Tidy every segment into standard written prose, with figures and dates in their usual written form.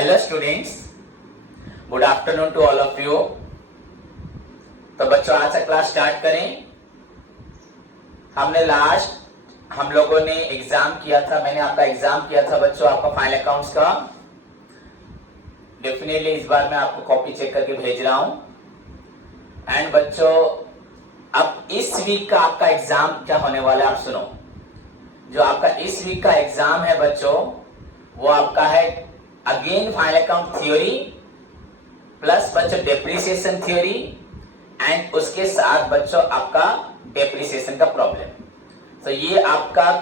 Hello students, good afternoon to all of you. तो बच्चों आज से क्लास स्टार्ट करें। हम लोगों ने एग्जाम किया था, मैंने आपका एग्जाम किया था बच्चों, आपका फाइनल अकाउंट्स का। डेफिनेटली इस बार मैं आपको कॉपी चेक करके भेज रहा हूं। एंड बच्चों अब इस वीक का आपका एग्जाम क्या होने वाला है आप सुनो। जो आपका इस वीक का एग्जाम है बच्चों, वो आपका है again final account theory plus बच्चों डेप्रिसिएशन थ्योरी एंड उसके साथ बच्चों आपका डेप्रिसिएशन का प्रॉब्लम। तो ये आपका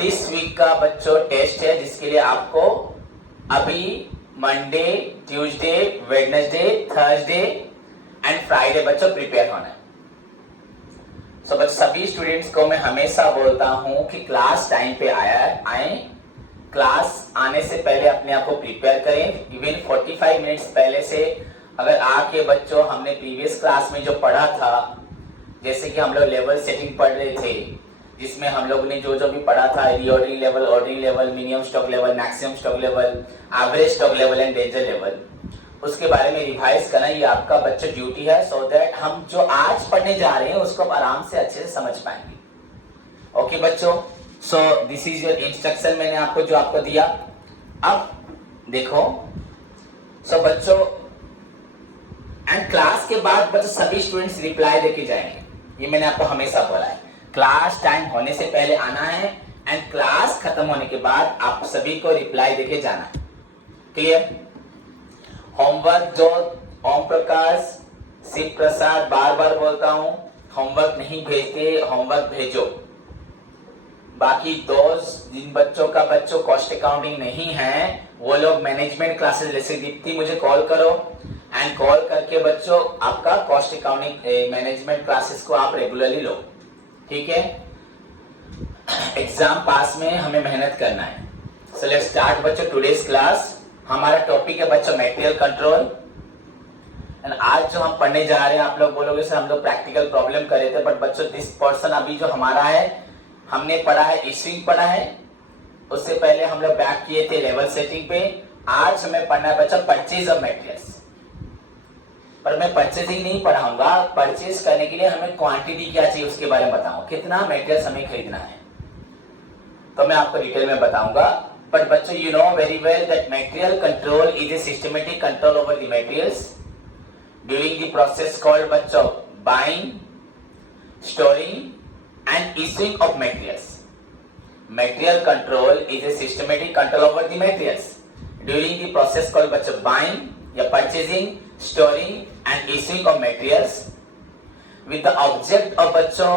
दिस वीक का बच्चों टेस्ट है, जिसके लिए आपको अभी Monday, Tuesday, Wednesday, Thursday and Friday बच्चों प्रिपेयर होना है। सो बच्चों सभी स्टूडेंट्स को मैं हमेशा बोलता हूं कि क्लास टाइम पे आए, क्लास आने से पहले अपने आप को प्रिपेयर करें। इवन 45 मिनट्स पहले से अगर आके बच्चों हमने प्रीवियस क्लास में जो पढ़ा था, जैसे कि हम लोग लेवल सेटिंग पढ़ रहे थे, जिसमें हम लोग ने जो भी पढ़ा था, reordering level, ordering level, minimum stock level, maximum stock level, average stock level and danger level, उसके बारे में रिवाइज करना ये आपका बच्चों ड्यूटी है, सो दैट हम जो आज पढ़ने जा रहे हैं उसको आप आराम से अच्छे से समझ पाएंगे। ओके बच्चों, so this is your instruction, मैंने आपको जो आपको दिया। अब देखो सो बच्चों एंड क्लास के बाद बच्चों सभी स्टूडेंट्स रिप्लाई देके जाएंगे, ये मैंने आपको हमेशा बोला है। क्लास टाइम होने से पहले आना है एंड क्लास खत्म होने के बाद आप सभी को रिप्लाई देके जाना है। क्लियर? होमवर्क जो ओम प्रकाश, शिव प्रसाद, बार बार बोलता हूं, होमवर्क नहीं भेजते, होमवर्क भेजो। बाकी जिन बच्चों का कॉस्ट अकाउंटिंग नहीं है, वो लोग मैनेजमेंट क्लासेस जैसे दीप्ति मुझे कॉल करो एंड कॉल करके बच्चों आपका कॉस्ट अकाउंटिंग मैनेजमेंट क्लासेस को आप रेगुलरली लो। ठीक है? एग्जाम पास में हमें मेहनत करना है। सो लेट्स स्टार्ट बच्चों टुडेज क्लास। हमारा टॉपिक है बच्चों मटेरियल कंट्रोल। एंड आज जो हम पढ़ने जा रहे हैं, आप लोग बोलोगे सर हम लोग प्रैक्टिकल प्रॉब्लम कर रहे थे, बट बच्चों दिस पर्सन अभी जो हमारा है, हमने पढ़ा है इश्यूइंग पढ़ा है, उससे पहले हम लोग बैक किए थे लेवल सेटिंग पे। आज हमें पढ़ना है बच्चा परचेज ऑफ मटेरियल्स। पर मैं परचेजिंग नहीं पढ़ाऊंगा, परचेज करने के लिए हमें क्वांटिटी क्या चाहिए उसके बारे में बताऊंगा, कितना मटेरियल्स हमें खरीदना है तो मैं आपको डिटेल में बताऊंगा। बट बच्चों you know very well that material control is a systematic control over the materials during the process called बच्चों buying, storing and issuing of materials. Material control is a systematic control over the materials during the process called बच्चों buying या purchasing, storing and issuing of materials with the object of बच्चों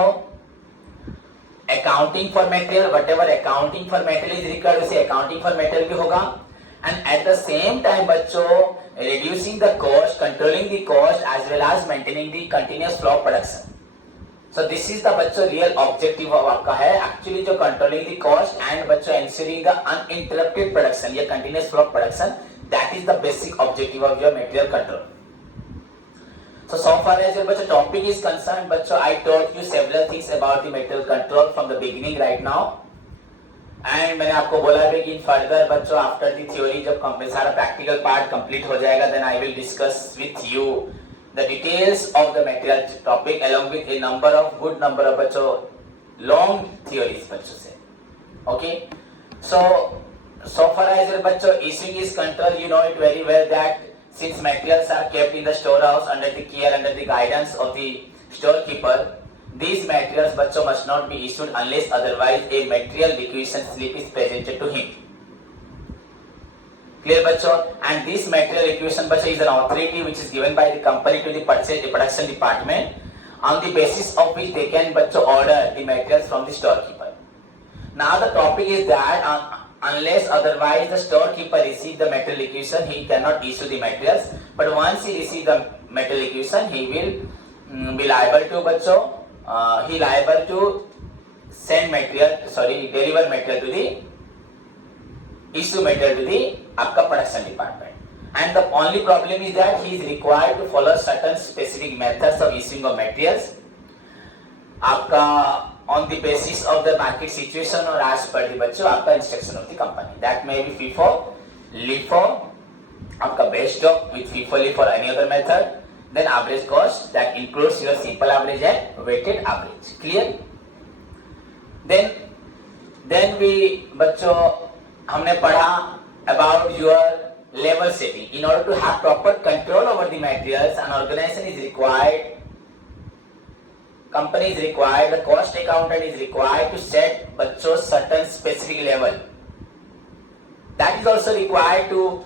accounting for material, whatever accounting for material is required उसे accounting for material भी होगा, and at the same time बच्चों reducing the cost, controlling the cost as well as maintaining the continuous flow of production. So this is the बच्चों real objective of आपका है actually जो controlling the cost and बच्चों ensuring the uninterrupted production या continuous flow of production, that is the basic objective of your material control. So far as your बच्चों topic is concern बच्चों, I told you several things about the material control from the beginning right now, and मैंने आपको बोला है कि in further बच्चों after the theory जब सारा प्रैक्टिकल पार्ट कंप्लीट हो जाएगा, then I will discuss with you the details of the material topic along with a good number of बच्चों long theories बच्चों से। Okay, so far as your बच्चों issuing is control, you know it very well that since materials are kept in the storehouse under the care, under the guidance of the storekeeper, these materials बच्चों must not be issued unless otherwise a material requisition slip is presented to him. Clear बच्चों? And this material requisition बच्चों is an authority which is given by the company to the production department on the basis of which they can बच्चों order the materials from the storekeeper. Now the topic is that unless otherwise the storekeeper receive the material requisition, he cannot issue the materials. But once he receive the material requisition, he will be liable to बच्चों he liable to deliver material to the issue material to the आपका production department, and the only problem is that he is required to follow certain specific methods of issuing of materials आपका on the basis of the market situation और as per the बच्चों आपका instruction of the company, that may be FIFO, LIFO base stock with FIFO LIFO or any other method. Then average cost that includes your simple average and weighted average. Clear? Then we बच्चों हमने पढ़ा about your level setting. In order to have proper control over the materials, an organization is required, company is required, the cost accountant is required to set बच्चों certain specific level. That is also required to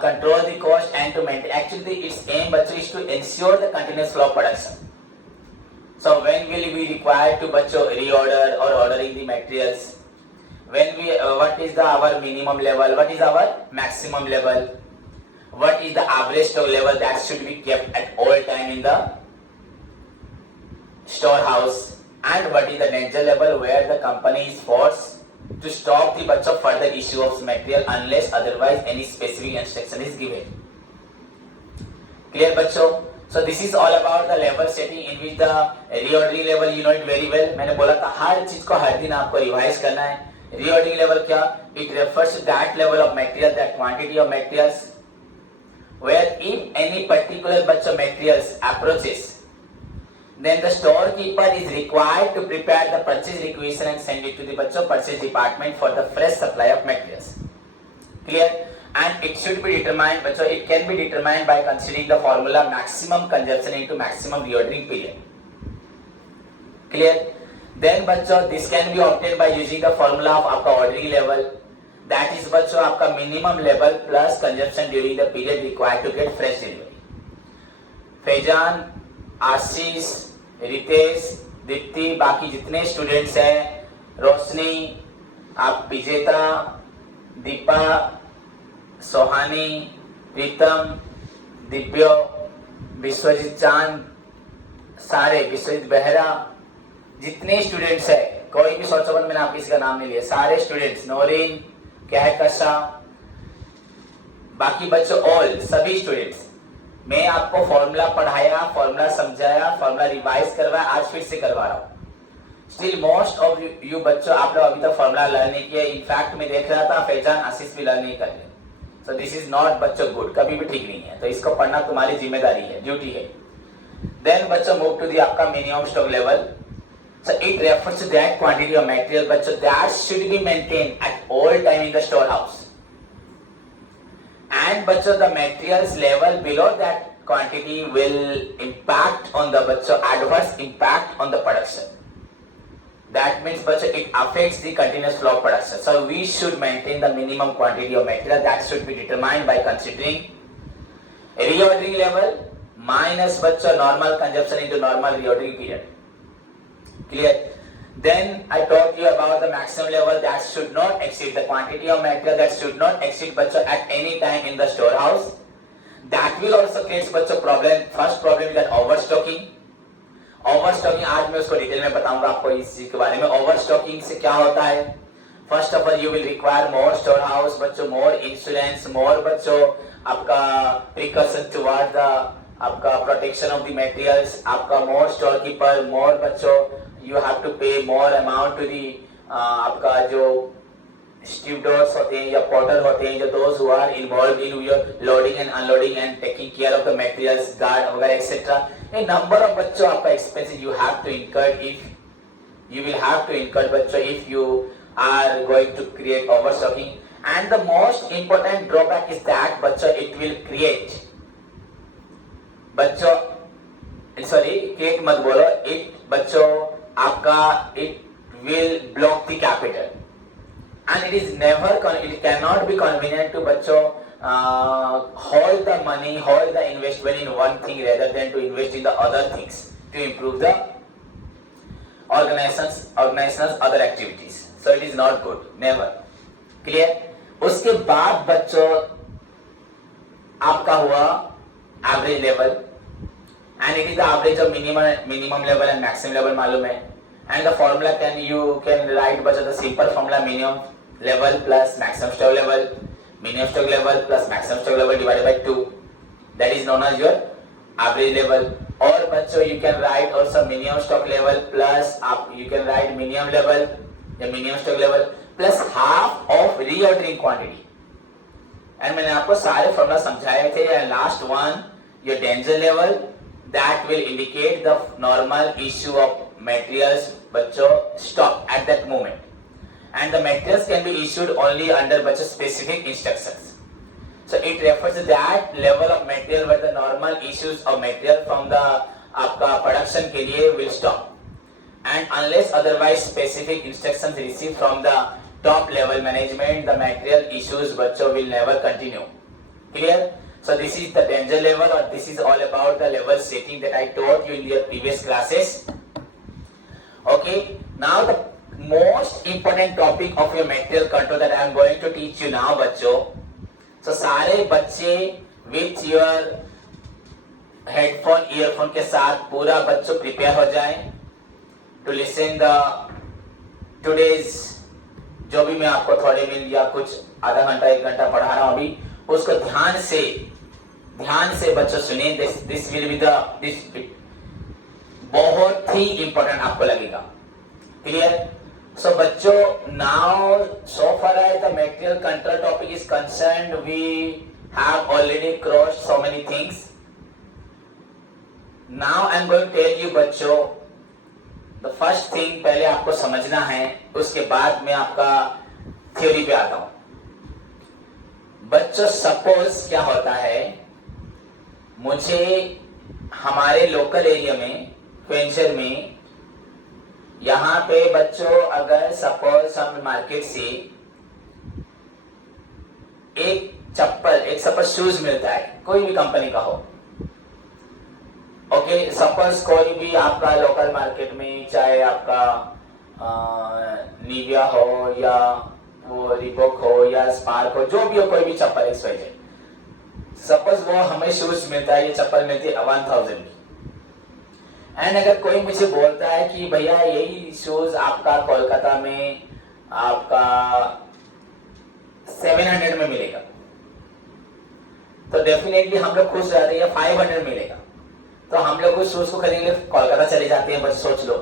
control the cost and to maintain. Actually, its aim बच्चों is to ensure the continuous flow of production. So when will we require to बच्चों reorder or ordering the materials? When we what is the our minimum level? What is our maximum level? What is the average stock level that should be kept at all time in the storehouse? And what is the danger level where the company is forced to stop the बच्चों further issue of material unless otherwise any specific instruction is given. Clear बच्चों? So this is all about the level setting in which the reordering level you know it very well. मैंने बोला था हर चीज को हर दिन आपको revise करना है. Reordering level क्या? It refers to that level of material, that quantity of materials, where if any particular batch of materials approaches, then the storekeeper is required to prepare the purchase requisition and send it to the batch of purchase department for the fresh supply of materials. Clear? And it should be determined, so it can be determined by considering the formula maximum consumption into maximum reordering period. Clear? Then बच्चों this can be obtained by using the formula of आपका ordering level. That is बच्चों आपका minimum level plus consumption during the period required to get fresh delivery. Faizan, आशीष, रितेश, दीप्ति, बाकी जितने students हैं, रोशनी, आप विजेता, दीपा, सोहानी, प्रीतम, दिव्यो, विश्वजीत चांद, सारे विश्वजीत बेहरा, जितने स्टूडेंट्स है, कोई भी सोचो मैंने आप किसी का नाम नहीं लिया, सारे स्टूडेंट्स, नौरीन, कहकशा, बाकी बच्चों ऑल सभी स्टूडेंट्स, मैं आपको फॉर्मूला पढ़ाया, फॉर्मूला समझाया, फॉर्मूला रिवाइज करवाया, आज फिर से करवा रहा हूँ. स्टिल मोस्ट ऑफ यू बच्चों आप लोग अभी तक फॉर्मूला लर्न नहीं किया. इनफैक्ट मैं देख रहा था फैजान आशीष भी लर्न नहीं कर रहे. सो दिस इज नॉट बच्चों गुड, कभी भी ठीक नहीं है. तो इसको पढ़ना तुम्हारी जिम्मेदारी है, ड्यूटी है. देन बच्चों मूव टू दी आपका minimum stock level. So it refers to that quantity of material, but so that should be maintained at all time in the storehouse. And but so the materials level below that quantity will impact on the but so adverse impact on the production. That means but so it affects the continuous flow of production. So we should maintain the minimum quantity of material that should be determined by considering reordering level minus but so normal consumption into normal reordering period. Clear? Then I told you about the maximum level that should not exceed the quantity of material that should not exceed बच्चों at any time in the storehouse. That will also create बच्चों problem. First problem is that overstocking. Overstocking आज मैं उसको detail में बताऊंगा आपको इस चीज के बारे में. Overstocking से क्या होता है? First of all you will require more storehouse बच्चों, more insurance, more बच्चों आपका precaution toward the आपका protection of the materials, आपका more storekeeper, more बच्चों you have to pay more amount to the आपका जो stevedores होते हैं या porter होते हैं, जो those who are involved in your loading and unloading and taking care of the materials, guard वगैरह etc. A number of बच्चों आपका expenses you have to incur बच्चों if you are going to create overstocking. And the most important drawback is that बच्चों it will create बच्चों create मत बोलो, it बच्चों आपका it will block the capital and it cannot be convenient to बच्चों hold the money, hold the investment in one thing rather than to invest in the other things to improve the organization's other activities. So it is not good, never. Clear? उसके बाद बच्चों आपका हुआ average level. And it is the average of minimum level and maximum level मालूम है. And the formula you can write बच्चों the simple formula minimum level plus maximum stock level, minimum stock level plus maximum stock level divided by 2. That is known as your average level. Or बच्चों you can write also minimum stock level plus you can write minimum level, the minimum stock level plus half of reordering quantity. And मैंने आपको सारे formula समझाए थे. And last one, your danger level, that will indicate the normal issue of materials. बच्चों stop at that moment, and the materials can be issued only under बच्चों specific instructions. So it refers to that level of material where the normal issues of material from the आपका production के लिए will stop, and unless otherwise specific instructions received from the top level management, the material issues बच्चों will never continue. Clear? So this is the danger level, or this is all about the level setting that I taught you in your previous classes. Okay, now the most important topic of your material control that I am going to teach you now बच्चों. So सारे बच्चे with your headphone, earphone के साथ पूरा बच्चों prepare हो जाएं to listen the today's, जो भी मैं आपको थोड़े मिनट या कुछ आधा घंटा 1 घंटा पढ़ा रहा हूँ अभी, उसको ध्यान से बच्चों सुनिए. दिस विल बी दिस बहुत ही इंपॉर्टेंट आपको लगेगा. क्लियर? सो बच्चों, now so far as the material control topic is concerned, we have already crossed so many things. Now I am going to tell you बच्चों, the first thing पहले आपको समझना है, उसके बाद मैं आपका थ्योरी पे आता हूं. बच्चों सपोज क्या होता है, मुझे हमारे लोकल एरिया में क्वेंचर में यहाँ पे बच्चों अगर सपोज हम मार्केट से एक चप्पल, एक सपोज शूज मिलता है, कोई भी कंपनी का हो. ओके, सपोज कोई भी आपका लोकल मार्केट में, चाहे आपका निविया हो या वो रिबॉक हो या स्पार्क हो, जो भी हो, कोई भी चप्पल एक्सवाइजेड, सपोज वो हमें शूज मिलता है, ये चप्पल मिलती है 1000 की. एंड अगर कोई मुझे बोलता है कि भैया यही शूज आपका कोलकाता में आपका 700 में मिलेगा, तो डेफिनेटली हम लोग खुश रहते हैं. 500 मिलेगा तो हम लोग उस शूज को खरीदने कोलकाता चले जाते हैं. बस सोच लो,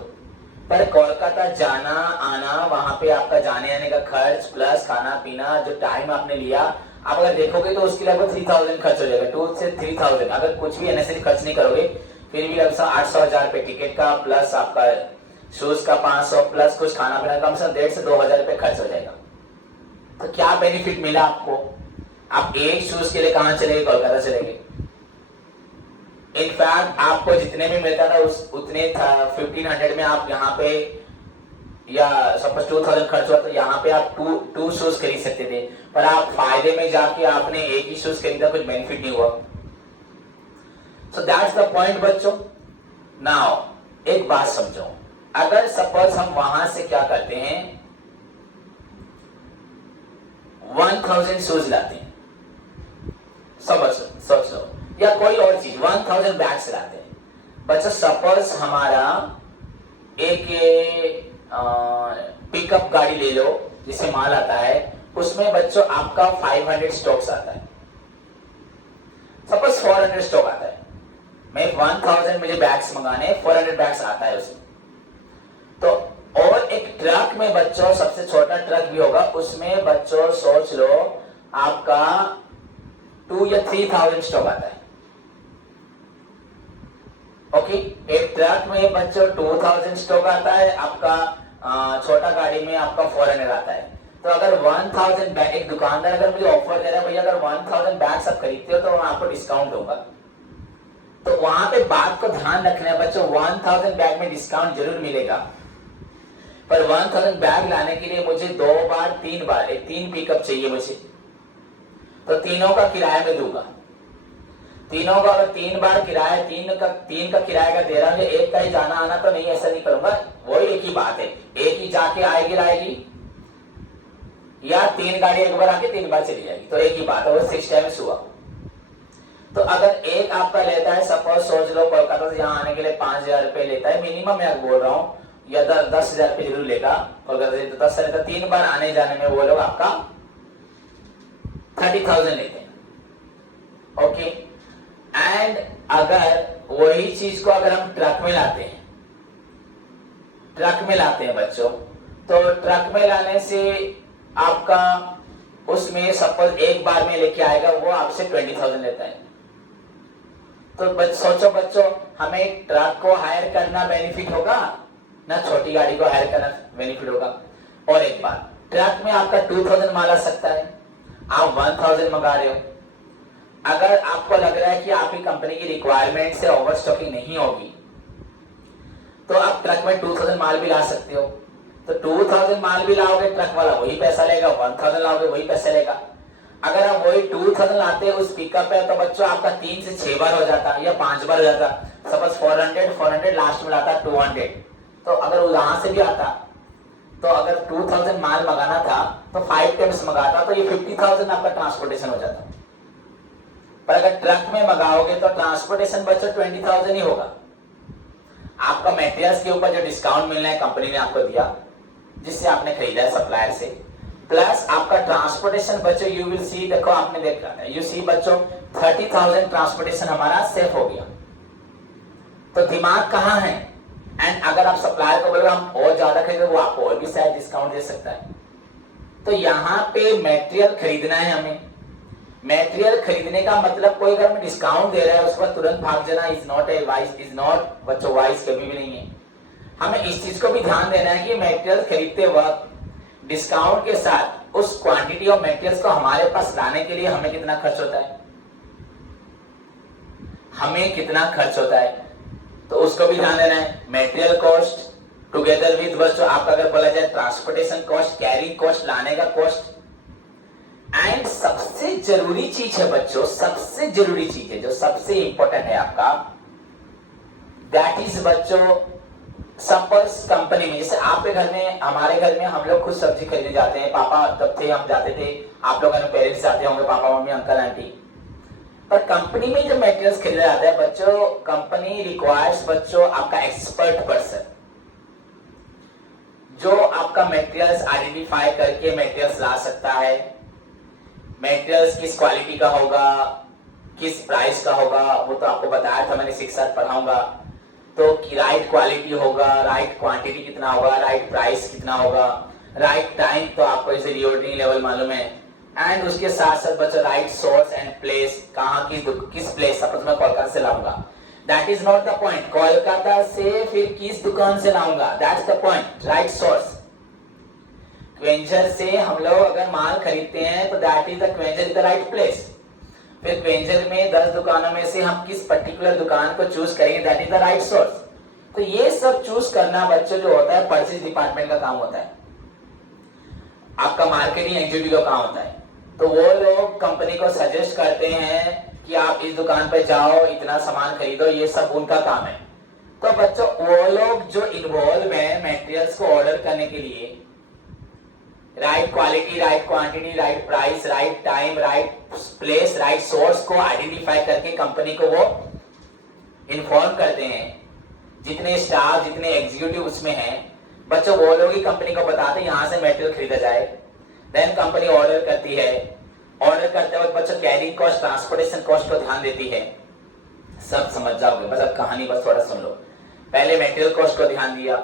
पर कोलकाता जाना आना, वहां पे आपका जाने आने का खर्च प्लस खाना पीना, जो टाइम आपने लिया, आप अगर देखोगे तो उसके लगभग 3000 खर्च हो जाएगा. 2 से 3000 अगर कुछ भी अननेसेसरी खर्च नहीं करोगे, फिर भी लगभग 800-1000 रुपए टिकट का, प्लस आपका शूज का 500, प्लस कुछ खाना पीना, कम से कम 1500 से 2000 रुपए खर्च हो जाएगा. तो क्या बेनिफिट मिला आपको? आप एक शूज के लिए कहां चले गए? कोलकाता चले गए. इनफैक्ट आपको जितने में मिलता था उतने 1500 में आप यहाँ पे, या सपोज 2000 खर्च हुआ, तो यहाँ पे आप टू शूज खरीद सकते थे. पर आप फायदे में जाके आपने एक ही शूज खरीदा, कुछ बेनिफिट नहीं हुआ. सो दैट्स द पॉइंट बच्चों. नाउ एक बात समझो, अगर सपोज हम वहां से क्या करते हैं, 1000 शूज लाते हैं, सोच लो, या कोई और चीज 1000 बैग्स लाते हैं. बच्चों सपोज हमारा एक पिकअप गाड़ी ले लो जिससे माल आता है, उसमें बच्चों आपका 500 स्टॉक्स आता है. सपोज 400 स्टॉक आता है, मैं 1000 मुझे बैग्स मंगाने, 400 बैग्स आता है उसमें. तो और एक ट्रक में बच्चों, सबसे छोटा ट्रक भी होगा, उसमें बच्चों सोच लो आपका 2 या 3000 स्टॉक आता है. ओके, एक ट्रक में बच्चों 2000 स्टॉक आता है, आपका छोटा गाड़ी में आपका 400 आता है. तो अगर 1000 बैग, एक दुकानदार अगर मुझे ऑफर दे रहा है, भैया अगर 1000 बैग सब खरीदते हो तो मैं आपको डिस्काउंट दूंगा, तो वहां पे बात को ध्यान रखना है बच्चों. 1000 बैग में डिस्काउंट जरूर मिलेगा, पर 1000 बैग लाने के लिए मुझे 2 बार 3 बार 3 पिकअप चाहिए मुझे, तो तीनों का किराया मैं दूंगा. तीनों का अगर 3 बार किराया, 3 का किराया का दे रहा हूँ, एक का ही जाना आना तो नहीं, ऐसा नहीं करूंगा. वही एक ही बात है, एक ही जाके आएगी लाएगी, या 3 गाड़ी एक बार आके 3 बार चली जाएगी, तो एक ही बात है. वो 6 टाइम्स हुआ. तो अगर एक आपका लेता है, सपोज सोच लो कोलकाता से यहाँ आने के लिए 5000 रुपए लेता है मिनिमम, मैं बोल रहा हूँ, या 10,000 रुपए जरूर लेगा कोलकाता से. तो 10 से लेता, 3 बार आने जाने में वो लोग आपका 30,000 लेते हैं. ओके, एंड अगर वही चीज को अगर हम ट्रक में लाते हैं बच्चों, तो ट्रक में लाने से आपका उसमें सपोज एक बार में लेके आएगा, वो आपसे 20,000 लेता है। तो सोचो बच्चों, हमें ट्रक को हायर करना बेनिफिट होगा ना छोटी गाड़ी को हायर करना बेनिफिट होगा? और एक बार ट्रक में आपका 2,000 माल आ सकता है, आप 1,000 मंगा रहे हो। अगर आपको लग रहा है कि आपकी कंपनी की रिक्वायरमेंट से ओवरस्टॉकिंग नहीं होगी, तो आप ट्रक में 2,000 माल भी ला सकते हो। तो 2,000 माल भी लाओगे, ट्रक वाला वही पैसा लेगा, 1,000 लाओगे वही पैसा लेगा। अगर आप वही 2,000 लाते हैं उस पिकअप पे, तो बच्चों आपका 3 से 6 बार हो जाता या 5 बार हो जाता। सपोज 400 लास्ट में लाता 200, तो अगर वहां से भी आता, तो अगर 2,000 माल मंगाना था तो 5 टाइम्स मंगाता, तो ये 50,000 आपका ट्रांसपोर्टेशन हो जाता। पर अगर ट्रक में मंगाओगे तो ट्रांसपोर्टेशन बच्चों 20,000 ही होगा। आपका मटेरियल्स के ऊपर जो डिस्काउंट मिलना है कंपनी ने आपको दिया, जिससे आपने खरीदा है सप्लायर से, प्लस आपका ट्रांसपोर्टेशन बच्चों, यू विल सी, देखो आपने देखा, यू सी बच्चों 30,000 ट्रांसपोर्टेशन हमारा सेफ हो गया। तो दिमाग कहाँ है? एंड अगर आप सप्लायर को बोलोगे हम और ज्यादा खरीदे, वो आपको और भी शायद डिस्काउंट दे सकता है। तो यहाँ पे मटेरियल खरीदना है हमें। मटेरियल खरीदने का मतलब कोई अगर हमें डिस्काउंट दे रहा है उसके बाद तुरंत भाग जाना is not a wise, is not बच्चों वाइज, कभी भी नहीं है। हमें इस चीज को भी ध्यान देना है कि मटेरियल खरीदते वक्त डिस्काउंट के साथ उस क्वांटिटी ऑफ मटेरियल्स को हमारे पास लाने के लिए हमें कितना खर्च होता है, हमें कितना खर्च होता है, तो उसको भी ध्यान देना है। मटेरियल कॉस्ट टुगेदर विद बच्चों आपका अगर बोला जाए ट्रांसपोर्टेशन कॉस्ट, कैरिंग कॉस्ट, लाने का कॉस्ट, एंड सबसे जरूरी चीज है बच्चों, सबसे जरूरी चीज है जो सबसे इंपॉर्टेंट है आपका, दैट इज बच्चों सपोज कंपनी में, जैसे आपके घर में, हमारे घर में हम लोग खुद सब्जी खरीदने जाते हैं, पापा तब थे हम जाते थे, आप लोगों ने पेरेंट्स जाते होंगे, पापा मम्मी अंकल आंटी। पर कंपनी में जब मटेरियल्स खरीदा जाता है बच्चों, कंपनी रिक्वायर्स बच्चों आपका एक्सपर्ट पर्सन, जो आपका मटेरियल्स आइडेंटिफाई करके मटेरियल्स ला सकता है। मटेरियल्स किस क्वालिटी का होगा, किस प्राइस का होगा, वो तो आपको बताया था मैंने, शिक्षा पढ़ाऊंगा। तो राइट क्वालिटी होगा, राइट क्वांटिटी कितना होगा, राइट प्राइस कितना होगा, राइट टाइम, तो आपको इसे रीऑर्डरिंग लेवल मालूम है। एंड उसके साथ साथ बच्चों राइट सोर्स एंड प्लेस, कहाँ किस प्लेस, सपोज मैं कोलकाता से लाऊंगा, that is not the point, Kolkata से फिर किस दुकान से लाऊंगा, that's the point, right source. क्वेंजर से हम लोग अगर माल खरीदते हैं तो दैट इज द क्वेंजर इज द राइट प्लेस। फिर क्वेंजर में 10 दुकानों में से हम किस पर्टिकुलर दुकान को चूज करेंगे, that is the right source. तो ये सब चूज करना बच्चों जो होता है परचेज डिपार्टमेंट का काम होता है, आपका मार्केटिंग एग्जीक्यूटिव का काम होता है। तो वो लोग कंपनी को सजेस्ट करते हैं कि आप इस दुकान पे जाओ, इतना सामान खरीदो, ये सब उनका काम है। तो बच्चों वो लोग जो इन्वॉल्व है मटेरियल्स को ऑर्डर करने के लिए, right quality, right quantity, right price, right time, right place, right source को आइडेंटिफाई करके कंपनी को वो इन्फॉर्म करते हैं। जितने स्टाफ, जितने एग्जीक्यूटिव उसमें हैं बच्चों, वो लोग ही कंपनी को बताते हैं यहाँ से मटेरियल खरीदा जाए। देन कंपनी ऑर्डर करती है, ऑर्डर करते वक्त बच्चों कैरिंग कॉस्ट, ट्रांसपोर्टेशन कॉस्ट को ध्यान देती है। सब समझ जाओगे, बस अब कहानी बस थोड़ा सुन लो। पहले मटेरियल कॉस्ट को ध्यान दिया,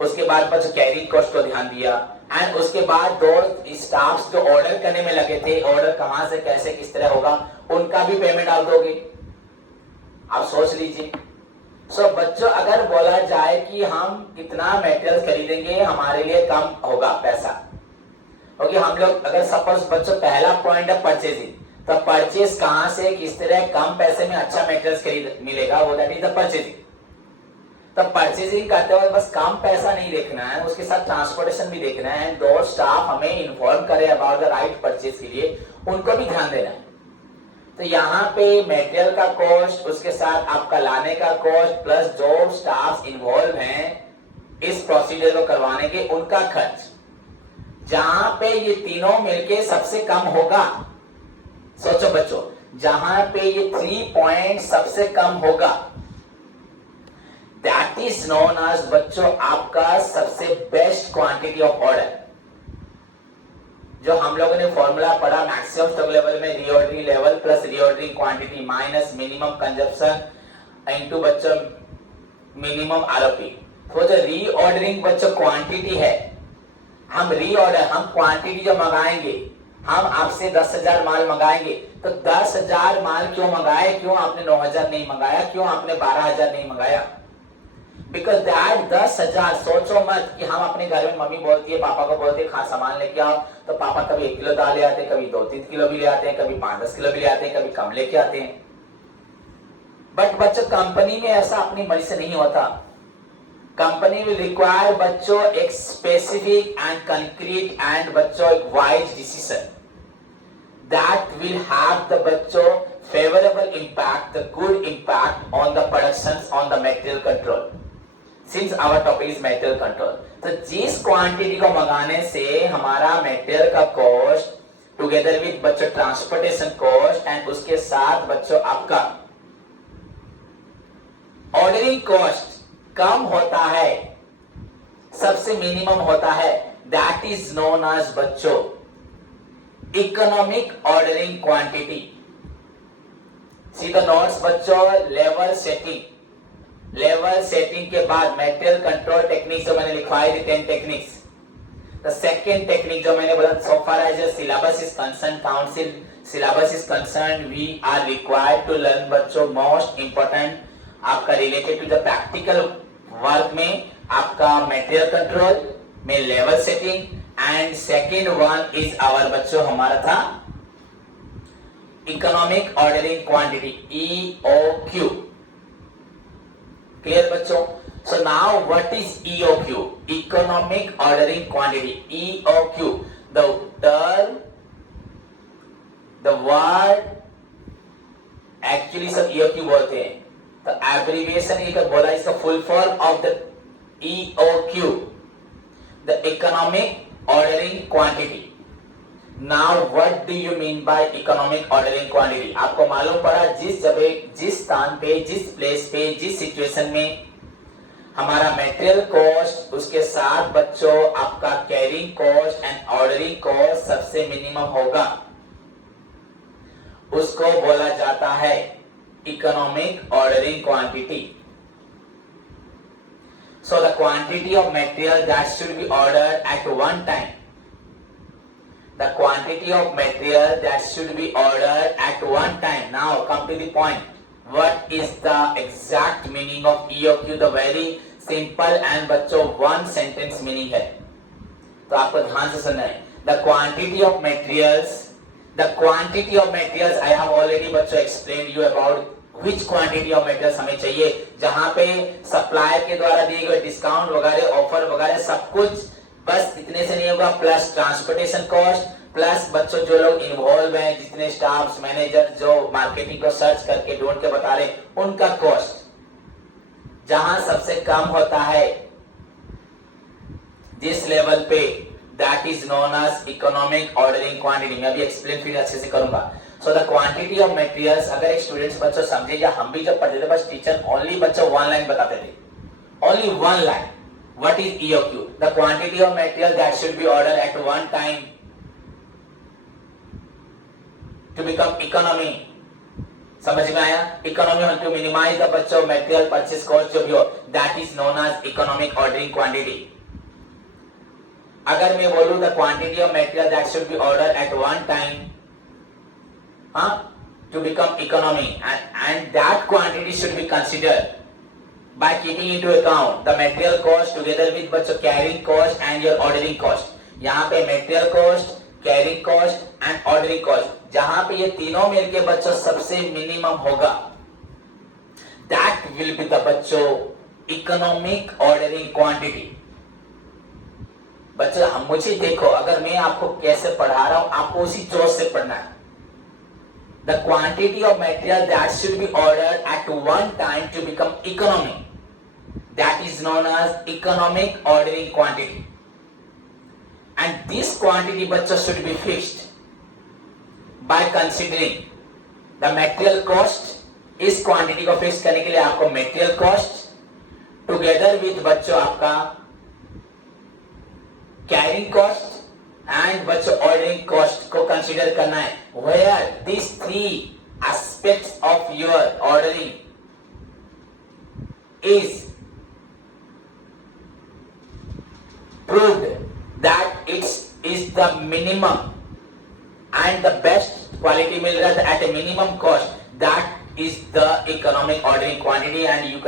उसके बाद बच्चों कैरिंग कॉस्ट को ध्यान दिया, एंड उसके बाद 2 स्टाफ्स जो ऑर्डर करने में लगे थे, ऑर्डर कहां से कैसे किस तरह होगा, उनका भी पेमेंट आप दोगे। आप सोच लीजिए। सो बच्चों अगर बोला जाए कि हम कितना मटेरियल खरीदेंगे हमारे लिए कम होगा पैसा, क्योंकि हम लोग अगर सपोज बच्चों पहला पॉइंट है परचेजिंग, तो परचेज कहां से किस तरह कम पैसे में अच्छा मटेरियल खरीद मिलेगा, वो दैट इज द परचेजिंग। तो परचेजिंग करते हुए बस कम पैसा नहीं देखना है, उसके साथ ट्रांसपोर्टेशन भी देखना है, एंड 2 स्टाफ हमें इन्फॉर्म करे अबाउट द राइट परचेज के लिए, उनको भी ध्यान देना है। तो यहाँ पे मटेरियल का कॉस्ट, उसके साथ आपका लाने का कॉस्ट, प्लस जो स्टाफ इन्वॉल्व हैं इस प्रोसीजर को करवाने के, उनका खर्च, जहां पे ये तीनों मिलके सबसे कम होगा। सोचो बच्चों, जहां पे ये 3 पॉइंट सबसे कम होगा, दैट इज नोन एज बच्चों आपका सबसे बेस्ट क्वांटिटी ऑफ ऑर्डर। जो हम लोगों ने फॉर्मूला पढ़ा मैक्सिमम स्टॉक लेवल में, reordering level plus reordering quantity minus minimum consumption into बच्चों मिनिमम आरओपी। तो जो रीऑर्डरिंग बच्चों क्वांटिटी है, हम रीऑर्डर, हम क्वांटिटी जो मंगाएंगे, हम आपसे 10,000 माल मंगाएंगे, तो 10,000 माल क्यों मंगाए, क्यों आपने 9,000 नहीं मंगाया, क्यों आपने 12,000 नहीं मंगाया? बिकॉज दैट 10,000, सोचो मत कि हम अपने घर में मम्मी बोलती है, पापा को बोलते हैं खा सामान लेके आओ, तो पापा कभी 1 किलो दाल ले आते हैं, कभी 2-3 किलो भी ले आते हैं, कभी 5-10 किलो भी ले आते हैं, कभी कम लेके आते हैं। बट बच्चों कंपनी में ऐसा अपनी मर्जी से नहीं होता। कंपनी विल रिक्वायर बच्चों एक स्पेसिफिक एंड कंक्रीट एंड बच्चों एक wise decision that will have the बच्चों favorable impact, the good impact on the productions, on the material control. Since our topic is material control, तो जिस quantity को मंगाने से हमारा मटेरियल का कॉस्ट टुगेदर विद बच्चों ट्रांसपोर्टेशन कॉस्ट एंड उसके साथ बच्चों आपका ऑर्डरिंग कॉस्ट कम होता है, सबसे मिनिमम होता है, दैट इज नोन एज बच्चों economic ordering quantity. See the notes बच्चों, लेवल सेटिंग के बाद मटेरियल कंट्रोल टेक्निक जो मैंने लिखवाई थी 10 टेक्निक्स। द सेकेंड टेक्निक जो मैंने बोला, so far as your syllabus is concern, council syllabus is concern, we are required to learn बच्चों मोस्ट इंपॉर्टेंट आपका related to the practical work में आपका मटेरियल कंट्रोल में level setting, and second one is our बच्चों हमारा था economic ordering quantity, EOQ। Clear बच्चों? So now what is EOQ? Economic ordering quantity, EOQ, the term, the word actually सब EOQ बोलते हैं, तो एब्रिविएशन ये बोला, इसका full form of the EOQ, the economic ordering quantity. Now what do you mean by economic ordering quantity? आपको मालूम पड़ा जिस जगह, जिस स्थान पे, जिस प्लेस पे, जिस सिचुएशन में हमारा मटेरियल कॉस्ट, उसके साथ बच्चों आपका carrying cost and ordering cost सबसे मिनिमम होगा, उसको बोला जाता है economic ordering quantity. So the quantity of material that should be ordered at one time, the quantity of material that should be ordered at one time. Now come to the point. What is the exact meaning of EOQ? The very simple and बच्चों one sentence meaning है, तो आपको ध्यान से सुनना है। The quantity of materials, the quantity of materials I have already बच्चों explained you about which quantity of materials हमें चाहिए, जहां पे सप्लायर के द्वारा दिए गए डिस्काउंट वगैरह, ऑफर वगैरह सब कुछ, बस इतने से नहीं होगा, प्लस ट्रांसपोर्टेशन कॉस्ट, प्लस बच्चों जो लोग इन्वॉल्व हैं, जितने स्टाफ मैनेजर जो मार्केटिंग को सर्च करके ढूंढ के बता रहे, उनका कॉस्ट जहां सबसे कम होता है, जिस लेवल पे, that is known as economic ordering quantity. मैं भी एक्सप्लेन फिर अच्छे से करूंगा। So the quantity of materials, अगर एक स्टूडेंट्स बच्चों समझे, या हम भी जब पढ़ते थे बस टीचर ओनली बच्चों one line बताते थे, only one line, what is EOQ? The quantity of material that should be ordered at one time to become economy। समझ में आया? इकोनॉमी to minimize the बच्चों material purchase cost जो भी हो, that is known as economic ordering quantity। अगर मैं बोलूं the quantity of material that should be ordered at one time to become economy, and that quantity should be considered by keeping into account the material cost together with बच्चों carrying cost and your ordering cost। यहाँ पे material cost, carrying cost and ordering cost, जहाँ पे ये तीनों मिलके बच्चों सबसे मिनिमम होगा, that will be the बच्चों economic ordering quantity। बच्चों हम मुझे देखो, अगर मैं आपको कैसे पढ़ा रहा हूं, आपको उसी जोश से पढ़ना है। The quantity of material that should be ordered at one time to become economy, that is known as economic ordering quantity, and this quantity बच्चों should be fixed by considering the material cost। इस quantity को fix करने के लिए आपको material cost together with बच्चों आपका carrying cost and बच्चों ordering cost को कंसीडर करना है, where these three aspects of your ordering is proved that it is the minimum and the best quality मिल रहा है at a minimum cost, that is the economic ordering quantity, and you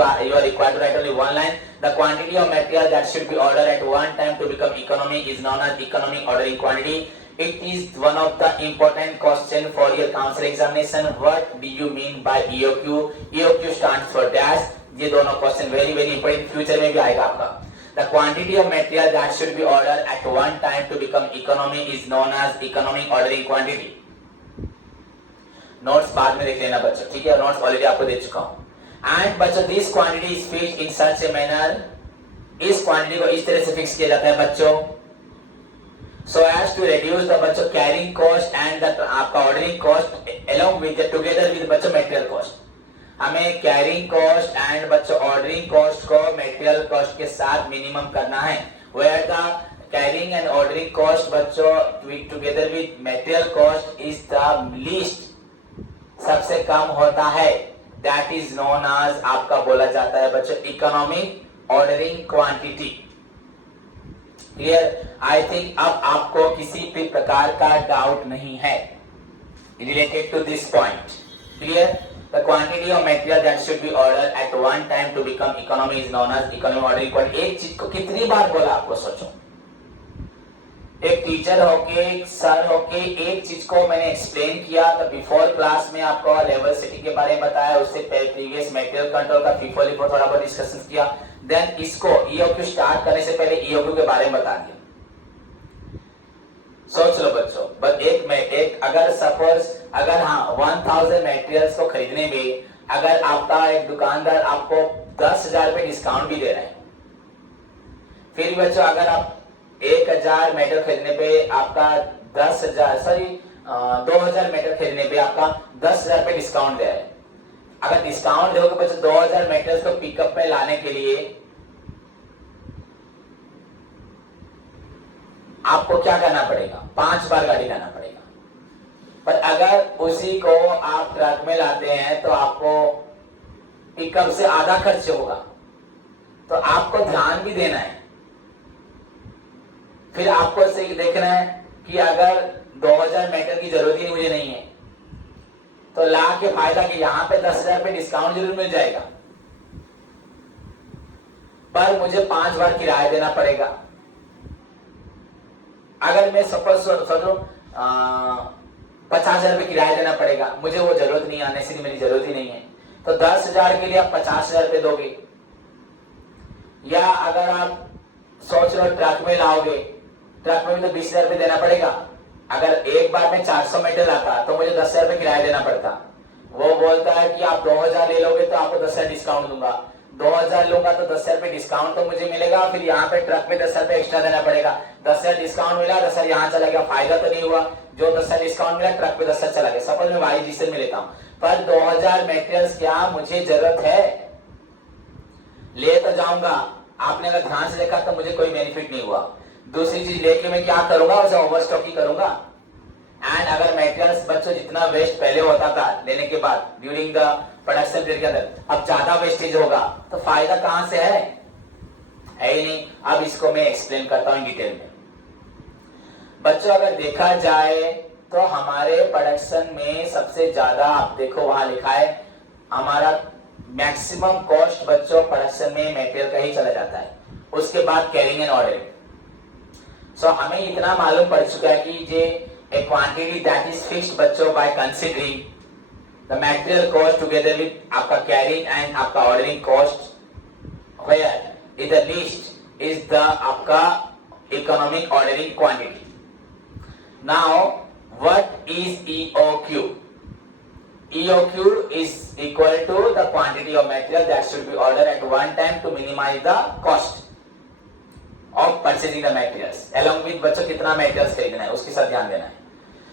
are required to write only one line. The quantity of material that should be ordered at one time to become economic is known as economic ordering quantity. It is one of the important question for your council examination. What do you mean by EOQ? EOQ stands for dash. ये दोनों question very very important, future में भी आएगा आपका. The quantity of material that should be ordered at one time to become economic is known as economic ordering quantity. Notes बाद में देख लेना बच्चों, ठीक है, नोट्स ऑलरेडी आपको दे चुका हूं. एंड बच्चों this quantity is fixed in such a manner, इस क्वांटिटी को इस तरह से फिक्स किया जाता है बच्चों, so as to reduce the बच्चों कैरिंग कॉस्ट एंड द आपका ordering cost along with together with बच्चों मटेरियल कॉस्ट. हमें कैरिंग कॉस्ट एंड बच्चों ऑर्डरिंग कॉस्ट को मटेरियल कॉस्ट के साथ मिनिमम करना है. Where the carrying and ordering cost बच्चों together with material cost is the least, सबसे कम होता है, दैट इज नोन एज आपका बोला जाता है बच्चों economic ordering quantity. Clear? I think अब आपको किसी भी प्रकार का डाउट नहीं है related to this point. Clear? The quantity of material that should be ordered at one time to become economic is known as economic ordering quantity. एक चीज को कितनी बार बोला आपको, सोचो. एक टीचर होके, एक सर होके एक चीज को मैंने एक्सप्लेन किया, तो बिफोर क्लास में आपको लेवल सेटिंग के बारे में बताया, उससे प्रीवियस मटेरियल कंट्रोल का फीफो लिफो थोड़ा बहुत डिस्कशन किया, देन इसको ईओक्यू स्टार्ट करने से पहले ईओक्यू के बारे में बता दिया. सोच लो बच्चों, बस एक अगर सपोज अगर हाँ 1000 मटेरियल्स को खरीदने में अगर आपका एक दुकानदार आपको 10,000 रुपए डिस्काउंट भी दे रहे हैं, फिर बच्चों अगर आप 1000 मीटर खरीदने पे आपका 2000 मीटर खरीदने पे आपका 10,000 रुपए डिस्काउंट दे रहा है. अगर डिस्काउंट दोगे बच्चों 2000 मीटर को पिकअप पे लाने के लिए आपको क्या करना पड़ेगा, 5 बार गाड़ी लाना पड़ेगा. पर अगर उसी को आप ट्रक में लाते हैं तो आपको पिकअप से आधा खर्च होगा. तो आपको ध्यान भी देना है. फिर आपको सही देखना है कि अगर 2000 मीटर की जरूरत ही मुझे नहीं है तो ला के फायदा कि यहाँ पे 10,000 रुपए डिस्काउंट जरूर मिल जाएगा, पर मुझे 5 बार किराया देना पड़ेगा. अगर मैं सपोज सोचो 50,000 रुपए किराया देना पड़ेगा, मुझे वो जरूरत नहीं, आने से मेरी जरूरत ही नहीं है, तो 10,000 के लिए आप 50,000 रुपए दोगे. या अगर आप सोच रहे हो ट्रक में लाओगे, ट्रक में भी तो 20,000 रुपए देना पड़ेगा. अगर एक बार में 400 मीटर लाता तो मुझे 10,000 रुपए किराया देना पड़ता. वो बोलता है कि आप 2000 ले लोगे तो आपको 10,000 डिस्काउंट दूंगा, 2000 लूंगा तो 10,000 रुपए डिस्काउंट तो मुझे मिलेगा, फिर यहाँ पे ट्रक में 10,000 रुपए एक्स्ट्रा देना पड़ेगा. 10,000 डिस्काउंट मिला, 10,000 यहाँ चला गया, फायदा तो नहीं हुआ. जो 10,000 डिस्काउंट मिला ट्रक पे 10,000 चला गया. सपोज मैं वाई डिसीजन में लेता हूँ, पर 2000 मटेरियल्स क्या मुझे जरूरत है, ले तो जाऊंगा. आपने अगर ध्यान से देखा तो मुझे कोई बेनिफिट नहीं हुआ. दूसरी चीज लेके मैं क्या करूंगा, उसे ओवरस्टॉक ही करूंगा. एंड अगर मटेरियल्स बच्चों जितना वेस्ट पहले होता था लेने के बाद ड्यूरिंग द प्रोडक्शन पीरियड के अंदर, अब ज्यादा वेस्टेज होगा, तो फायदा कहां से है ही नहीं. अब इसको मैं एक्सप्लेन करता हूं डिटेल में. बच्चों अगर देखा जाए तो हमारे प्रोडक्शन में सबसे ज्यादा आप देखो वहां लिखा है हमारा मैक्सिमम कॉस्ट बच्चों प्रोडक्शन में मटेरियल का ही चला जाता है. उसके बाद कैरिंग एंड ऑर्डरिंग. सो हमें इतना मालूम पड़ चुका है कि जे a quantity that is fixed बच्चों by considering the material cost together with आपका carrying and आपका ordering cost, where is the least is the आपका economic ordering quantity. Now what is EOQ? EOQ is equal to the quantity of material that should be ordered at one time to minimize the cost of purchasing the materials. Along with बच्चों कितना materials खरीदना है उसके साथ ध्यान देना है.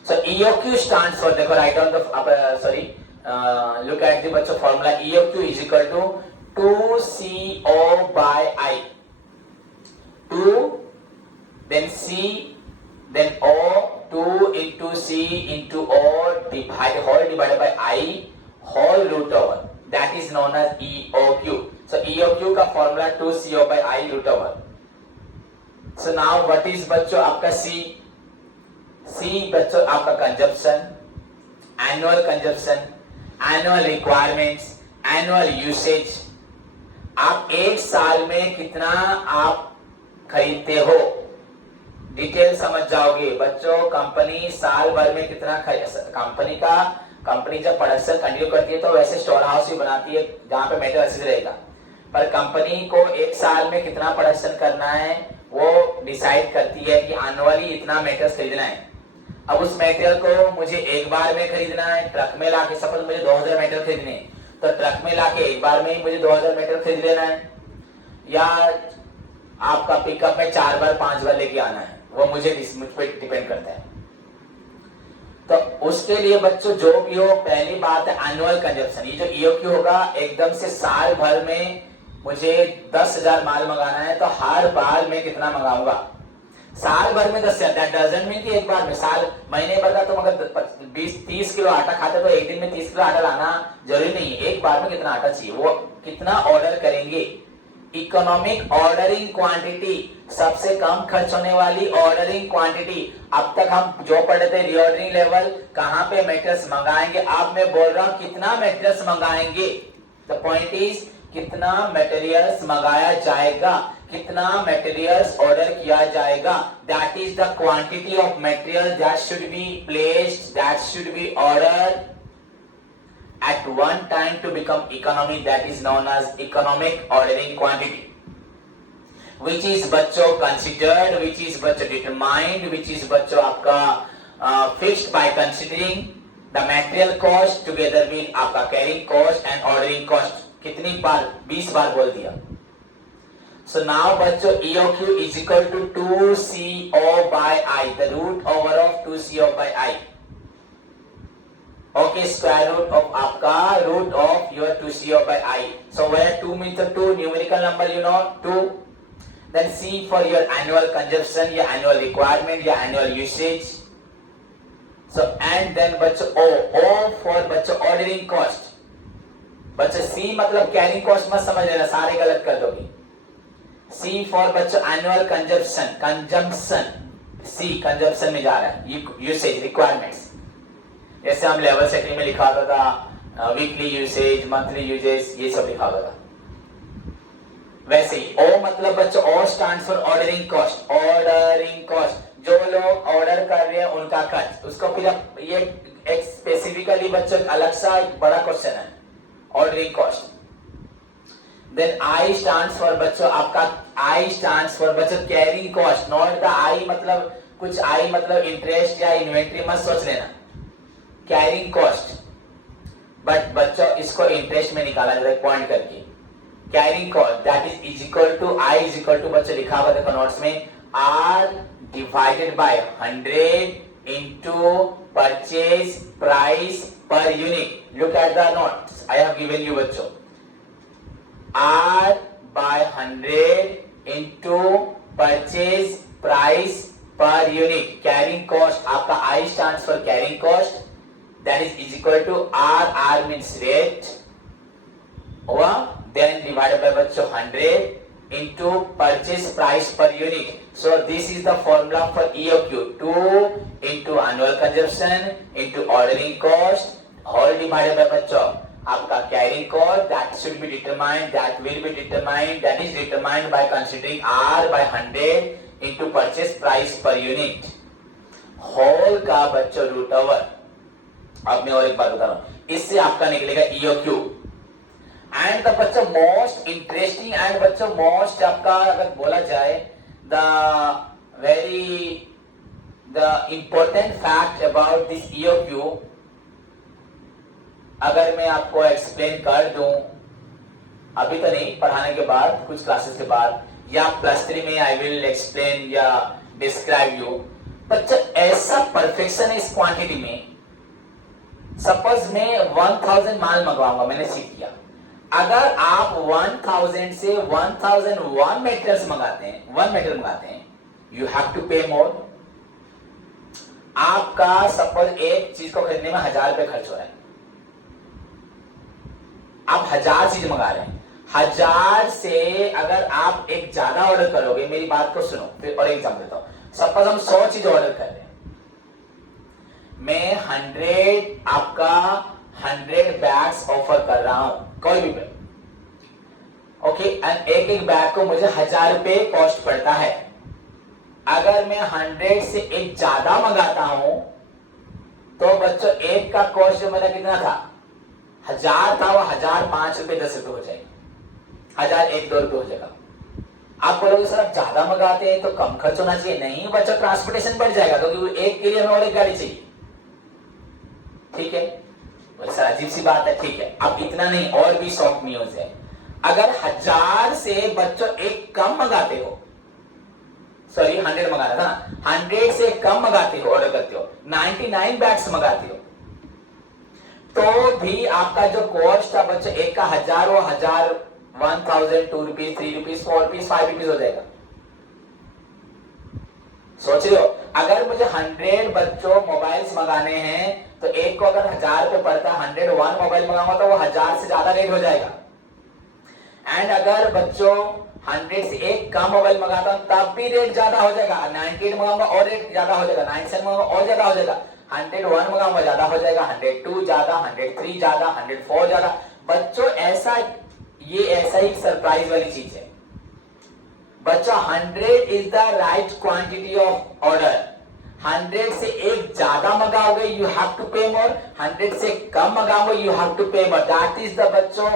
So EOQ stands for, देखो write down the look at the बच्चों formula. EOQ is equal to 2CO by I. 2 then C then O, 2 into C into O divided by I whole root over. That is known as EOQ. So EOQ का formula 2CO by I root over. So now what is बच्चों आपका C? सी बच्चों आपका consumption, annual consumption, annual requirements, annual usage, आप एक साल में कितना आप खरीदते हो, डिटेल समझ जाओगे बच्चों। कंपनी साल भर में कितना कंपनी जब प्रोडक्शन कंटिन्यू करती है तो वैसे स्टोर हाउस भी बनाती है जहां पे मेटेरियल अच्छे से रहेगा, पर कंपनी को एक साल में कितना प्रोडक्शन करना है वो डिसाइड करती है कि एनुअली इतना मेटेरियल खरीदना है। अब उस मेटेरियल को मुझे एक बार में खरीदना है, ट्रक में लाके, सपोज मुझे 2000 मेटेरियल खरीदने, तो ट्रक में लाके एक बार में ही मुझे 2000 मेटेरियल खरीद लेना है, या आपका पिकअप में 4 बार 5 बार लेके आना है, वो मुझ पे डिपेंड करता है। तो उसके लिए बच्चों जो भी हो, पहली बात है एनुअल कंजप्शन। ये जो ईओक्यू होगा, एकदम से साल भर में मुझे 10,000 माल मंगाना है तो हर बार में कितना मंगाऊंगा, साल भर में 10,000। दैट डजंट मीन कि एक बार में, साल महीने भर का तुम अगर 20-30 किलो आटा खाते तो एक दिन में 30 किलो आटा लाना जरूरी नहीं है, एक बार में कितना आटा चाहिए, वो कितना ऑर्डर करेंगे। इकोनॉमिक ऑर्डरिंग क्वांटिटी, सबसे कम खर्च होने वाली ऑर्डरिंग क्वांटिटी। अब तक हम जो पढ़े थे रीऑर्डरिंग लेवल, कहां पे मेटेरियल्स मंगाएंगे, अब मैं बोल रहा हूं कितना मेटेरियल्स मंगाएंगे। द पॉइंट इज कितना मटेरियल्स मंगाया जाएगा, कितना मटेरियल्स ऑर्डर किया जाएगा, that is the quantity of material that should be placed, that should B order at one time to become economy, that is known as economic ordering quantity, which is बच्चों considered, which is बच्चों determined, which is बच्चों आपका fixed by considering the material cost together with आपका carrying cost and ordering cost। कितनी बार, 20 बार बोल दिया। So now बच्चों EOQ is equal to 2CO by I, the root over of 2CO by I। Okay, square root of आपका root of your 2CO by I। So where 2 means the 2 numerical number, you know, 2। Then C for your annual consumption, your annual requirement, your annual usage। So and then बच्चों O for बच्चों ordering cost। बच्चों C मतलब carrying cost मत समझ लेना, सारे गलत कर दोगे। C for बच्चों annual consumption, C consumption में जा रहा है, usage requirements। जैसे हम लेवल सेटिंग में लिखा होता था वीकली यूसेज, मंथली यूजेज, ये सब लिखा होता था, वैसे ही ओ मतलब बच्चों O stands for ordering cost. Ordering cost, जो लोग ऑर्डर कर रहे हैं उनका खर्च, उसको फिर ये एक स्पेसिफिकली बच्चों अलग सा एक बड़ा क्वेश्चन है, ordering cost. Then I stands for बच्चों आपका, आई स्टैंड्स फॉर बच्चों carrying cost, not the I मतलब कुछ आई मतलब इंटरेस्ट या इन्वेंट्री मत सोच लेना, कैरिंग कॉस्ट। बट बच्चों इसको इंटरेस्ट में निकाला जाता है पॉइंट करके, carrying cost that is equal to I is equal to बच्चों लिखा हुआ देखो नोट्स में, R divided by 100 into purchase price per unit. Look at the notes I have given you बच्चों, R by 100 into purchase price per unit. Carrying cost आपका I stands for carrying cost, that is equal to R means rate, over then divided by बच्चों 100 into purchase price per unit। So this is the formula for EOQ, 2 into annual consumption into ordering cost, all divided by बच्चों आपका carrying cost, that should be determined, that will be determined, that is determined by considering R by 100 into purchase price per unit, whole का बच्चों root over। अब मैं और एक बात बता रहा हूं, इससे आपका निकलेगा EOQ। एंड द बच्चों मोस्ट इंटरेस्टिंग एंड बच्चों मोस्ट आपका अगर बोला जाए the important fact about this EOQ, अगर मैं आपको एक्सप्लेन कर दूं, अभी तो नहीं, पढ़ाने के बाद कुछ क्लासेस के बाद या +3 में आई विल एक्सप्लेन या डिस्क्राइब यू। बच्चों ऐसा परफेक्शन है इस क्वांटिटी में, सपोज मैं 1000 माल मंगवाऊंगा, मैंने सीख किया, अगर आप 1000 से 1001 मेटेरियल्स मंगाते हैं, 1 मेटेरियल मंगाते हैं, यू हैव टू पे मोर। आपका सपोज एक चीज को खरीदने में 1000 रुपए खर्च हो रहा है, आप 1000 चीज मंगा रहे हैं, 1000 से अगर आप एक ज्यादा ऑर्डर करोगे, मेरी बात को सुनो फिर और एग्जांपल देता हूं, सपोज हम 100 चीज ऑर्डर कर रहे हैं, मैं 100 आपका 100 बैग्स ऑफर कर रहा हूं कोई भी पे, ओके, एक एक बैग को मुझे 1000 रुपए कॉस्ट पड़ता है। अगर मैं 100 से एक ज्यादा मंगाता हूं तो बच्चों एक का कॉस्ट जो मेरा कितना था 1000 था, वो 1000 5 रुपए 10 रुपए हो जाएगा, 1000 1 2 रुपए हो जाएगा। आप बोलोगे सर आप ज्यादा मंगाते हैं तो कम खर्च होना चाहिए। नहीं बच्चों, ट्रांसपोर्टेशन बढ़ जाएगा क्योंकि एक के लिए हमें और एक गाड़ी चाहिए, ठीक है। बोले सर अजीब सी बात है, ठीक है। अब इतना नहीं, और भी शॉक न्यूज है। अगर 1000 से बच्चों एक कम मंगाते हो, सॉरी 100 मंगाना था ना, 100 से कम मंगाते हो, ऑर्डर करते हो, 99 बैग्स मंगाते हो, तो भी आपका जो कॉस्ट था बच्चों एक का 1000, वो 1000 1000 2 रुपीज 3 रुपीज 4 रुपीज 5 रुपीज हो जाएगा। सोच रहे हो, अगर मुझे 100 बच्चों मोबाइल्स मंगाने हैं तो एक को अगर 1000 रुपए पड़ता है, 101 मोबाइल मंगाऊंगा तो वो 1000 से ज्यादा रेट हो जाएगा। एंड अगर बच्चों 100 से एक कम मोबाइल मंगाता हूं तब भी रेट ज्यादा हो जाएगा, 98 मंगाऊंगा और रेट ज्यादा हो जाएगा, 97 मंगाऊंगा और ज्यादा हो जाएगा, 101 मंगाऊंगा ज्यादा हो जाएगा, 102 ज्यादा, 103 ज्यादा, 104 ज्यादा। बच्चों ऐसा, ये ऐसा ही सरप्राइज वाली चीज है बच्चों। 100 is the right quantity of order. 100 से एक ज्यादा मंगाओगे यू हैव टू पे मोर, 100 से कम मंगाओगे यू हैव टू पे मोर। दैट इज द बच्चों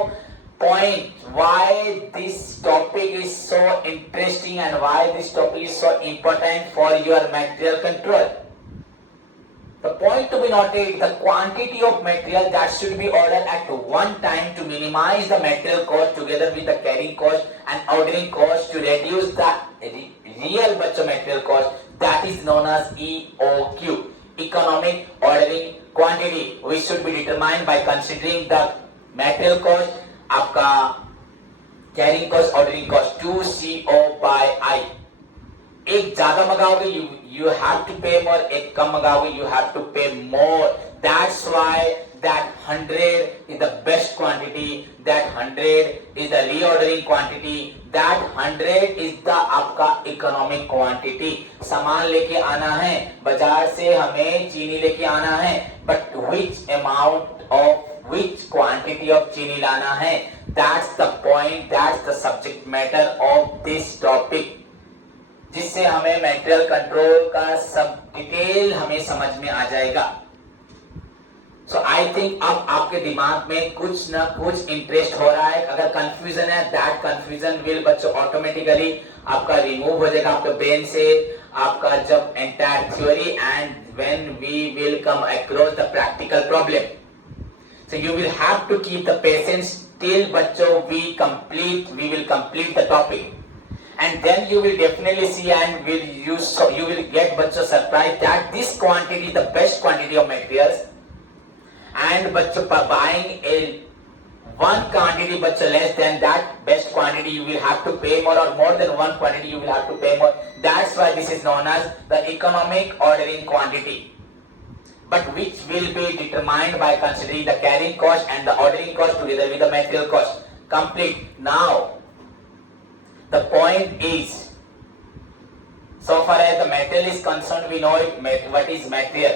point why this topic is so interesting and why this topic is so important for your material control. The point to be noted, the quantity of material that should be ordered at one time to minimize the material cost together with the carrying cost and ordering cost to reduce the real material cost, that is known as EOQ, economic ordering quantity, which should be determined by considering the material cost, आपका carrying cost, ordering cost, 2CO by I। एक ज्यादा मंगाओगे you have to pay more, एक कम मंगाओगे you have to pay more। That's why that 100 is the best quantity, that 100 is the reordering quantity, that 100 is the आपका economic quantity। सामान लेके आना है बाजार से, हमें चीनी लेके आना है, but which amount of which quantity of चीनी लाना है, that's the point, that's the subject matter of this topic, जिससे हमें मेटेरियल कंट्रोल का सब डिटेल हमें समझ में आ जाएगा। So I think अब आपके दिमाग में कुछ ना कुछ इंटरेस्ट हो रहा है। अगर कंफ्यूजन है, that confusion will बच्चों ऑटोमेटिकली आपका रिमूव हो जाएगा आपके ब्रेन से। आपका जब entire theory and when we will come across the practical problem, so you will have to keep the patience till बच्चों we will complete the topic, and then you will definitely see and you will get बच्चों surprised that this quantity is the best quantity of materials, and बच्चों buying a one quantity बच्चों less than that best quantity you will have to pay more, or more than one quantity you will have to pay more. That's why this is known as the economic ordering quantity, but which will be determined by considering the carrying cost and the ordering cost together with the material cost. Complete. Now, the point is, so far as the material is concerned, we know what is material.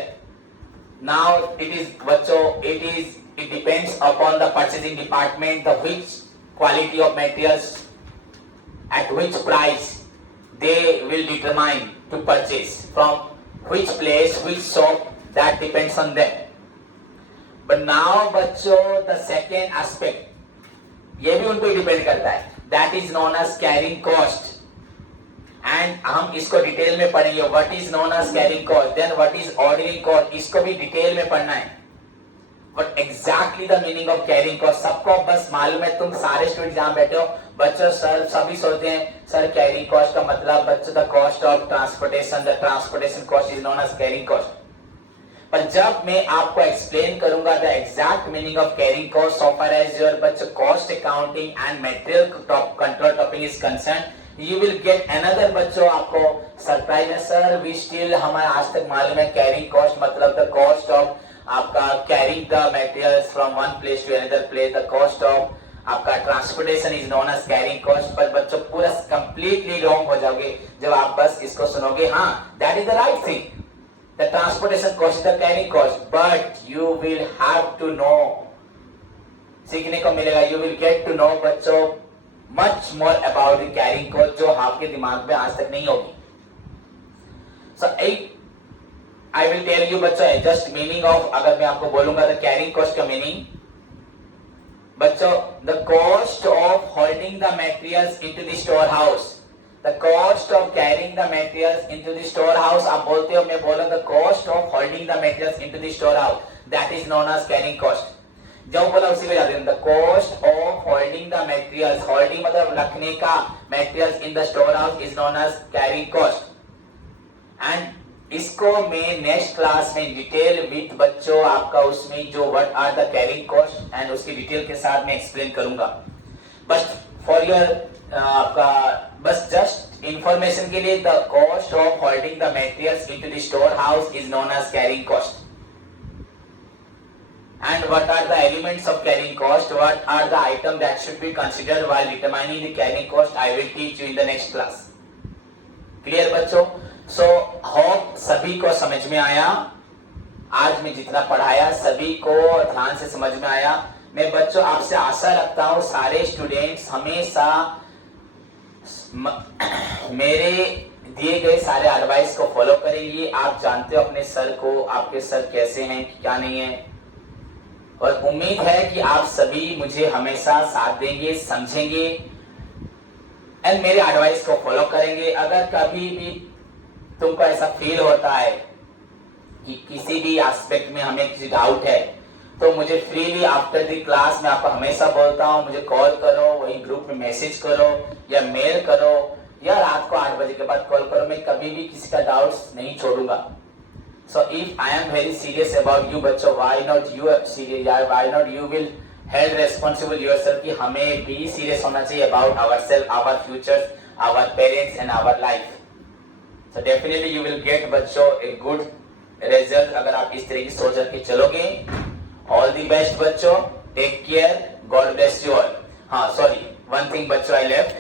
Now, it depends upon the purchasing department, the which quality of materials, at which price they will determine to purchase, from which place, which shop, that depends on them. But now बच्चों the second aspect, ये भी उन पे depend करता है, that is known as carrying cost, and हम इसको detail में पढ़ेंगे। what is known as carrying cost, then what is ordering cost, इसको भी डिटेल में पढ़ना है। but exactly the meaning of carrying cost सबको बस मालूम है, तुम सारे स्टूडेंट जहाँ बैठे हो बच्चों, सर सभी सोचते हैं सर कैरिंग कॉस्ट का मतलब बच्चों the cost of transportation, the transportation cost is known as carrying cost. पर जब मैं आपको एक्सप्लेन करूंगा the exact meaning of carrying cost so far as your बच्चों cost accounting and material control topic is concern, you will get another बच्चों आपको surprise है। Sir we still, हमें आज तक मालूम है कैरिंग कॉस्ट मतलब द कॉस्ट ऑफ आपका carrying the materials from one place to another place, the cost of आपका transportation is known as carrying cost. पर बच्चों पूरा कंप्लीटली रॉन्ग हो जाओगे जब आप बस इसको सुनोगे। हाँ, that is the right thing, The transportation cost is the carrying cost, but you will have to know, सीखने को मिलेगा, you will get to know बच्चों much more about the carrying cost जो आपके दिमाग में आज तक नहीं होगी. So I will tell you बच्चों just meaning of, अगर मैं आपको बोलूंगा the carrying cost का meaning, बच्चों the cost of holding the materials into the storehouse, the cost of carrying the materials into the storehouse, आप बोलते हो, मैं बोला the cost of holding the materials into the storehouse, that is known as carrying cost. जब बोला उसी में जाते हैं, the cost of holding the materials, holding मतलब रखने का, materials in the storehouse is known as carrying cost. And इसको मैं नेक्स्ट क्लास में डिटेल विद बच्चों आपका उसमें जो what are the carrying cost and उसकी डिटेल के साथ मैं एक्सप्लेन करूंगा. बस फॉर योर आपका बस जस्ट इंफॉर्मेशन के लिए, the cost of holding the materials into the store house is known as carrying cost. And what are the elements of carrying cost? What are the items that should be considered while determining the carrying cost? I will teach you in the next class. Clear बच्चों? So hope सभी को समझ में आया. आज मैं जितना पढ़ाया सभी को ध्यान से समझ में आया. मैं बच्चों आपसे आशा रखता हूँ सारे स्टूडेंट्स हमेशा मेरे दिए गए सारे एडवाइस को फॉलो करेंगे. आप जानते हो अपने सर को, आपके सर कैसे हैं क्या नहीं है, और उम्मीद है कि आप सभी मुझे हमेशा साथ देंगे, समझेंगे एंड मेरे एडवाइस को फॉलो करेंगे. अगर कभी भी तुमको ऐसा फील होता है कि किसी भी एस्पेक्ट में हमें किसी डाउट है, तो मुझे फ्रीली आफ्टर द क्लास में आपको हमेशा बोलता हूँ, मुझे कॉल करो, वही ग्रुप में मैसेज करो या मेल करो या रात को 8 बजे के बाद कॉल करो. मैं कभी भी किसी का डाउट्स नहीं छोड़ूंगा. So if I am very serious about you बच्चों, why not you serious, why not you will held responsible yourself कि हमें भी serious होना चाहिए about ourselves, our futures, our parents and our life. So definitely you will get बच्चों a good result अगर आप इस तरह की सोच रख के चलोगे. All the best बच्चों, take care, God bless you all. हाँ sorry, one thing बच्चों I left,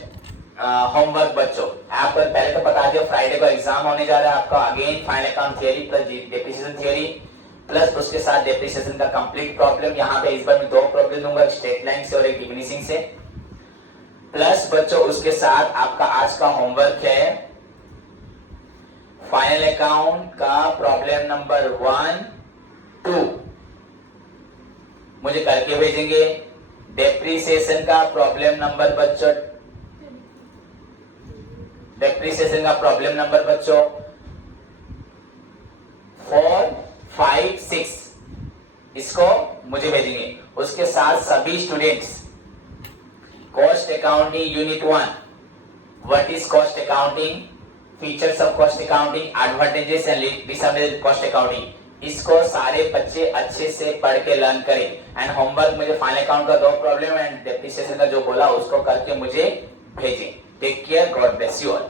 होमवर्क बच्चों आप पहले तो बता दिया फ्राइडे को एग्जाम होने जा रहा है आपका. Again final account theory plus depreciation theory plus उसके साथ डेप्रिसिएशन का कंप्लीट प्रॉब्लम. यहाँ पे इस बार मैं 2 प्रॉब्लम दूंगा, एक स्ट्रेट लाइन से और एक डिमिनिशिंग से. प्लस बच्चों उसके साथ आपका आज का होमवर्क है फाइनल अकाउंट का प्रॉब्लम नंबर 1, 2 मुझे करके भेजेंगे. डेप्रिसिएशन का प्रॉब्लम नंबर बच्चों, डेप्रिसिएशन का प्रॉब्लम नंबर बच्चों 4, 5, 6 इसको मुझे भेजेंगे. उसके साथ सभी students cost accounting unit 1, what is cost accounting, features of cost accounting, advantages and disadvantages cost accounting, इसको सारे बच्चे अच्छे से पढ़ के लर्न करें. एंड होमवर्क मुझे फाइनल अकाउंट का 2 प्रॉब्लम एंड डेप्रिसिएशन का जो बोला उसको करके मुझे भेजें. Take care, God bless you all.